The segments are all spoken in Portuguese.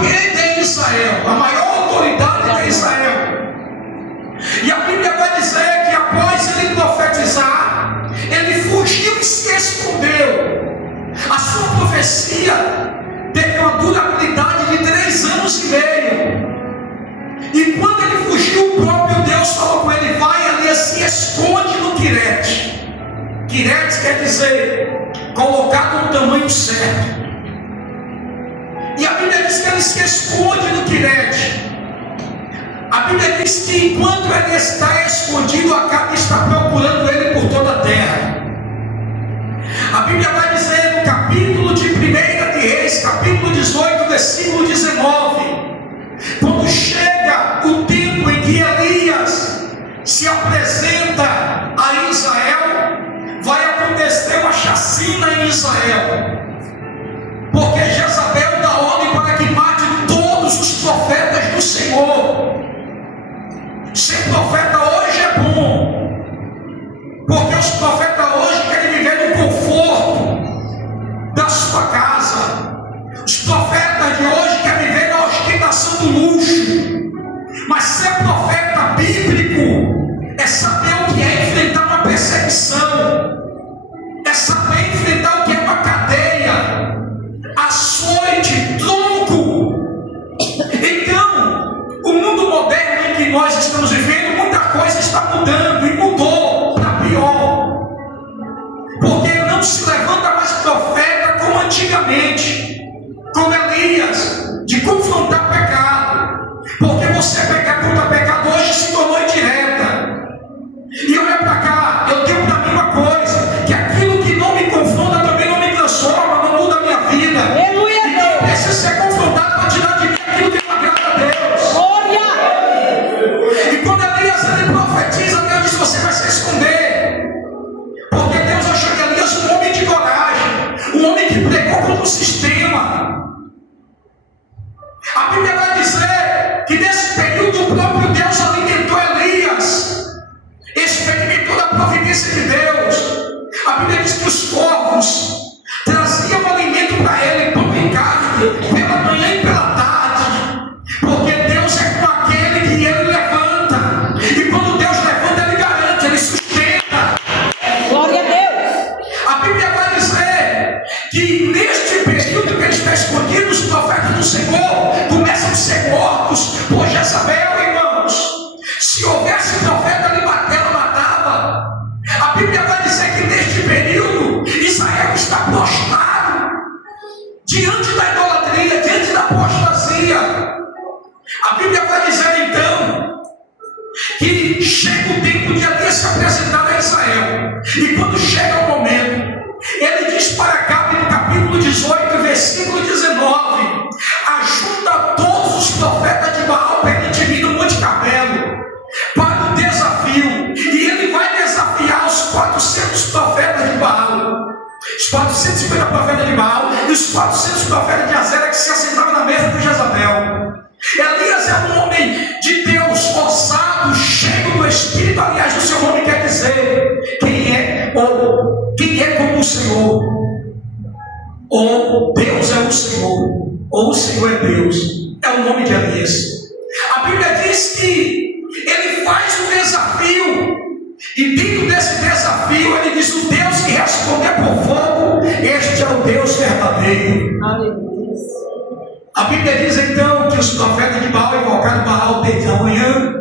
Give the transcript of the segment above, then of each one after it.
rei de Israel, a maior autoridade de Israel. E a Bíblia vai dizer que após ele profetizar, ele fugiu e se escondeu. A sua profecia teve uma durabilidade de 3 anos e meio. E quando ele fugiu, o próprio Deus falou com ele: vai ali, se esconde no Quirete. Quirete quer dizer colocado no tamanho certo. E a Bíblia diz que ele se esconde no Quirete. A Bíblia diz que enquanto ele está escondido, Acabe está procurando ele por toda a terra. A Bíblia vai dizer no capítulo de 1 de Reis, capítulo 18, versículo 19, quando chega o tempo em que Elias se apresenta a Israel, vai acontecer uma chacina em Israel, porque Jezabel dá ordem para que mate todos os profetas do Senhor. Ser profeta hoje é bom, porque os profetas hoje querem viver no conforto da sua casa. Os profetas de hoje querem viver na ostentação do luxo. Mas ser profeta bíblico é saber o que é enfrentar uma perseguição, é saber enfrentar o que é uma cadeia, açoite, tronco. Então, o mundo moderno em que nós estamos vivendo, muita coisa está mudando, e mudou para pior, porque não se levanta mais profeta como antigamente, como Elias, de confrontar pecado, porque você pecar contra pecado hoje se tornou indireta. E olha para cá, eu tenho para mim uma coisa, que aquilo que não me confronta também não me transforma, não muda a minha vida. Aleluia, então eu preciso ser confrontado para tirar de mim aquilo que não agrada a Deus. glória. E quando Elias ele profetiza, Deus diz: você vai se esconder, porque Deus achou que Elias um homem de coragem, um homem que pregou contra o sistema. A Bíblia vai dizer que nesse período o próprio Deus alimentou Elias, experimentou da providência de Deus. A Bíblia diz que os corvos traziam alimento para ele, pão e carne, pela manhã e pela tarde, porque Deus é com aquele que ele levanta, e quando Deus levanta, ele garante, ele sustenta. Glória a Deus. A Bíblia vai dizer que neste período que ele está escondido, os profetas do Senhor começam a ser mortos por Jezabel, irmãos. Se houvesse profeta ali, ela matava. A Bíblia vai dizer que neste período Israel está prostrado diante da idolatria, diante da apostasia. A Bíblia vai dizer então que chega o tempo de Elias se apresentar a Israel, e quando chega o momento, ele diz para Acabe no capítulo 18, versículo 19: ajunta todos os profetas de Baal perante de mim no Monte Carmelo para o desafio. E ele vai desafiar os 400 profetas de Baal, os 450 profetas de Baal e os 400 profetas de Azera, que se assentavam na mesa de Jezabel. Elias é um homem de Deus, ousado, cheio do Espírito. Aliás, o seu nome quer dizer quem é como o Senhor, ou Deus é o Senhor, ou o Senhor é Deus. É o nome de Elias. A Bíblia diz que ele faz um desafio, e dentro desse desafio ele diz: o Deus que responder por fogo, este é o Deus verdadeiro. Aleluia. A Bíblia diz então que os profetas de Baal invocaram Baal desde a manhã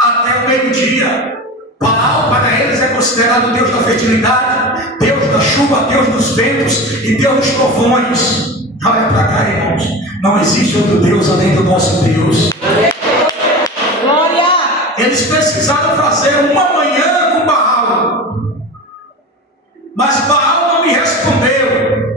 até o meio-dia. Baal para eles é considerado o Deus da fertilidade, Deus da chuva, Deus dos ventos e Deus dos trovões. Olha para cá, irmãos, não existe outro Deus além do nosso Deus. Glória. Eles precisaram fazer uma manhã com Baal, mas Baal não me respondeu.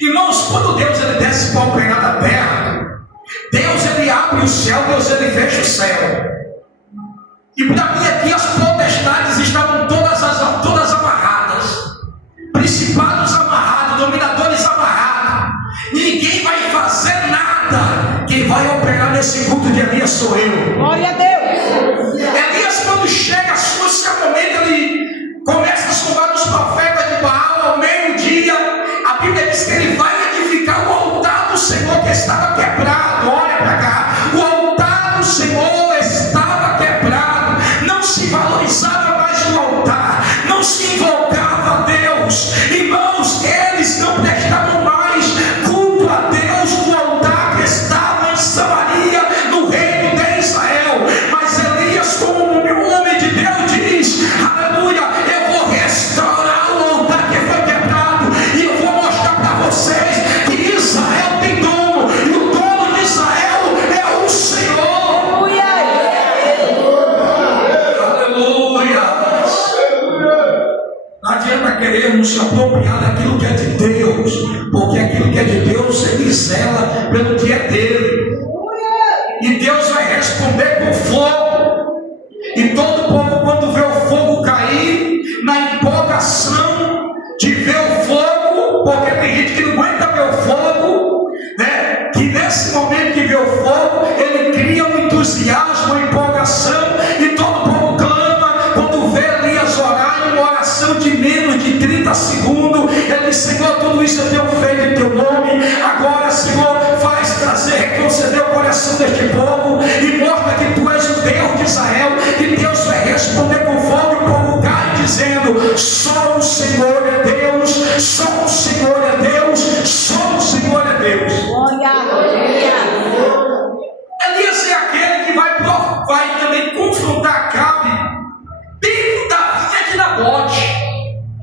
Irmãos, quando Deus ele desce para operar na terra, Deus ele abre o céu, Deus ele fecha o céu. E para mim aqui as potestades estavam todas amarradas, principados amarrados, dominadores amarrados. Ninguém vai fazer nada. Quem vai operar nesse culto de Elias sou eu. Glória a Deus. Elias, quando chega a seu momento, ele começa a somar os profetas de Baal ao meio-dia. A Bíblia diz que ele vai edificar o altar do Senhor que está estava quebrado. Olha para cá, o altar do Senhor estava quebrado, não se valorizava mais o altar, não se invocava a Deus, irmãos, eles não prestavam mais culto a Deus no altar que estava em Samaria, no reino de Israel. Mas Elias, como um homem de Deus, diz: aleluia, eu vou restaurar o altar que foi quebrado, e eu vou mostrar para vocês que Israel tem dono, e o dono de Israel é o Senhor. Aleluia. Não adianta querermos se apropriar daquilo que é de Deus, porque aquilo que é de Deus, Ele zela pelo que é dele, e Deus vai responder com fogo. E todo o povo, quando vê o fogo cair, na empolgação de ver o fogo, porque tem gente que não aguenta ver o fogo, né? Que nesse momento que vê o fogo, ele cria um entusiasmo, uma empolgação, e todo o povo clama. Quando vê Elias orar em uma oração de menos de 30 segundos, ele diz: Senhor, tudo isso eu tenho feito em teu nome, agora, Senhor, faz trazer, reconstruir o coração deste povo, e mostra que tu és o Deus de Israel. E Deus vai responder com fogo, e o povo cai dizendo: só o Senhor é Deus, só o Senhor é Deus, só o Senhor é Deus. Elias é aquele que vai também confrontar Acabe dentro da vinha de Nabote.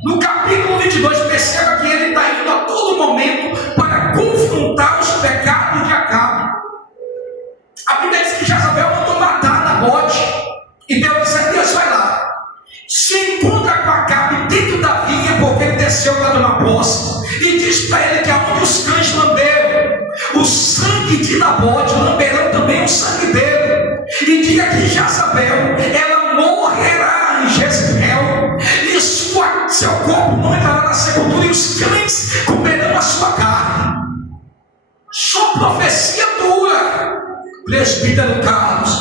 No capítulo 22, perceba que ele está indo a todo momento para confrontar os pecados de Acabe. A Bíblia diz que Jezabel mandou matar Nabote, e Deus disse: Elias, vai lá, se encontra com Acabe dentro da vinha, porque ele desceu lá de uma poça, e diz para ele que aonde os cães lamberam o sangue de Nabote, lamberão também o sangue dele, e diga que Jezabel, ela morrerá em Jezreel, e seu corpo não entrará na sepultura, e os cães comerão a sua carne. Só profecia dura, presbítero Carlos.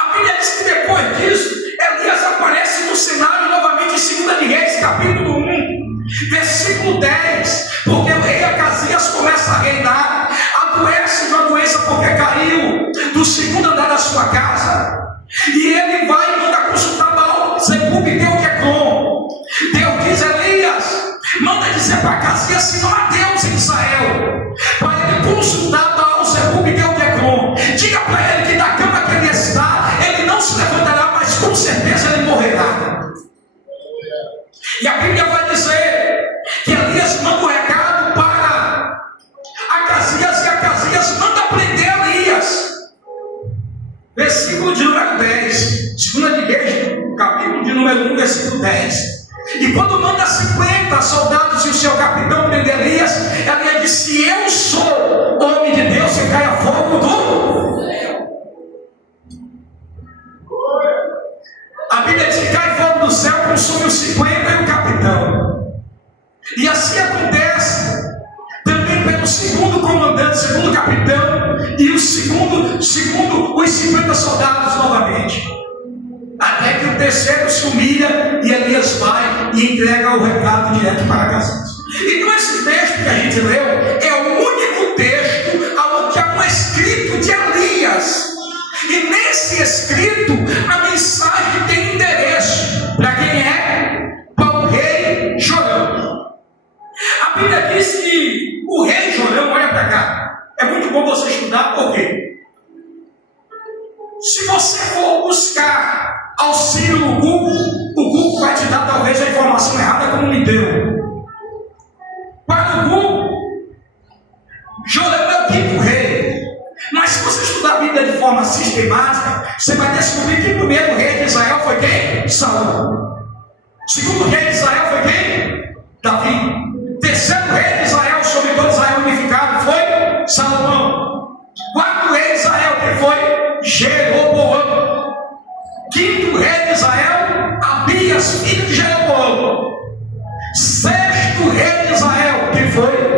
A Bíblia diz que depois disso, Elias aparece no cenário novamente em 2 de Reis, capítulo 1, versículo 10, porque o rei Acasias começa a reinar, adoece de uma doença porque caiu do segundo andar da sua casa, e ele vai e manda consultar Baal, Zebub e Deus de Ecrom. Deus diz: Elias, manda dizer para Acasias se não há Deus em Israel, para ele consultar Baal, Zebub e Deus de Ecrom. Diga para ele que da cama que ele está, ele não se levantará, mas com certeza ele morrerá. E a Bíblia vai dizer que Elias manda o recado para Acasias, e Acasias manda prender Elias. Versículo de número 10, 2 de Reis, capítulo de número 1, versículo 10. E quando manda 50 soldados e o seu capitão prender Elias, Elias disse: se eu sou homem de Deus, que caia fogo do céu. A Bíblia diz que cai fogo do céu, consome os 50 e o capitão. E assim acontece também pelo segundo comandante, segundo capitão, e o segundo os 50 soldados novamente. Até que o terceiro se humilha, e Elias vai e entrega o recado direto para Acasias. Então esse texto que a gente leu é o único texto onde há um escrito de Elias. E nesse escrito a mensagem tem endereço. Para quem é? Para o rei Jorão. A Bíblia diz que o rei Jorão, olha para cá, é muito bom você estudar, por quê? Se você for buscar auxílio no Google, o Google vai te dar talvez a informação errada como me deu. Para o Google, Jorão é o quinto rei. Mas se você estudar a Bíblia de forma sistemática, você vai descobrir que o primeiro rei de Israel foi quem? Saul. O segundo rei de Israel foi quem? Davi. O terceiro rei de Israel, sobre todo Israel unificado, foi Salomão. Quarto rei de Israel, que foi Jeroboão. Quinto rei de Israel, Abias, filho de Jeroboão. Sexto rei de Israel, que foi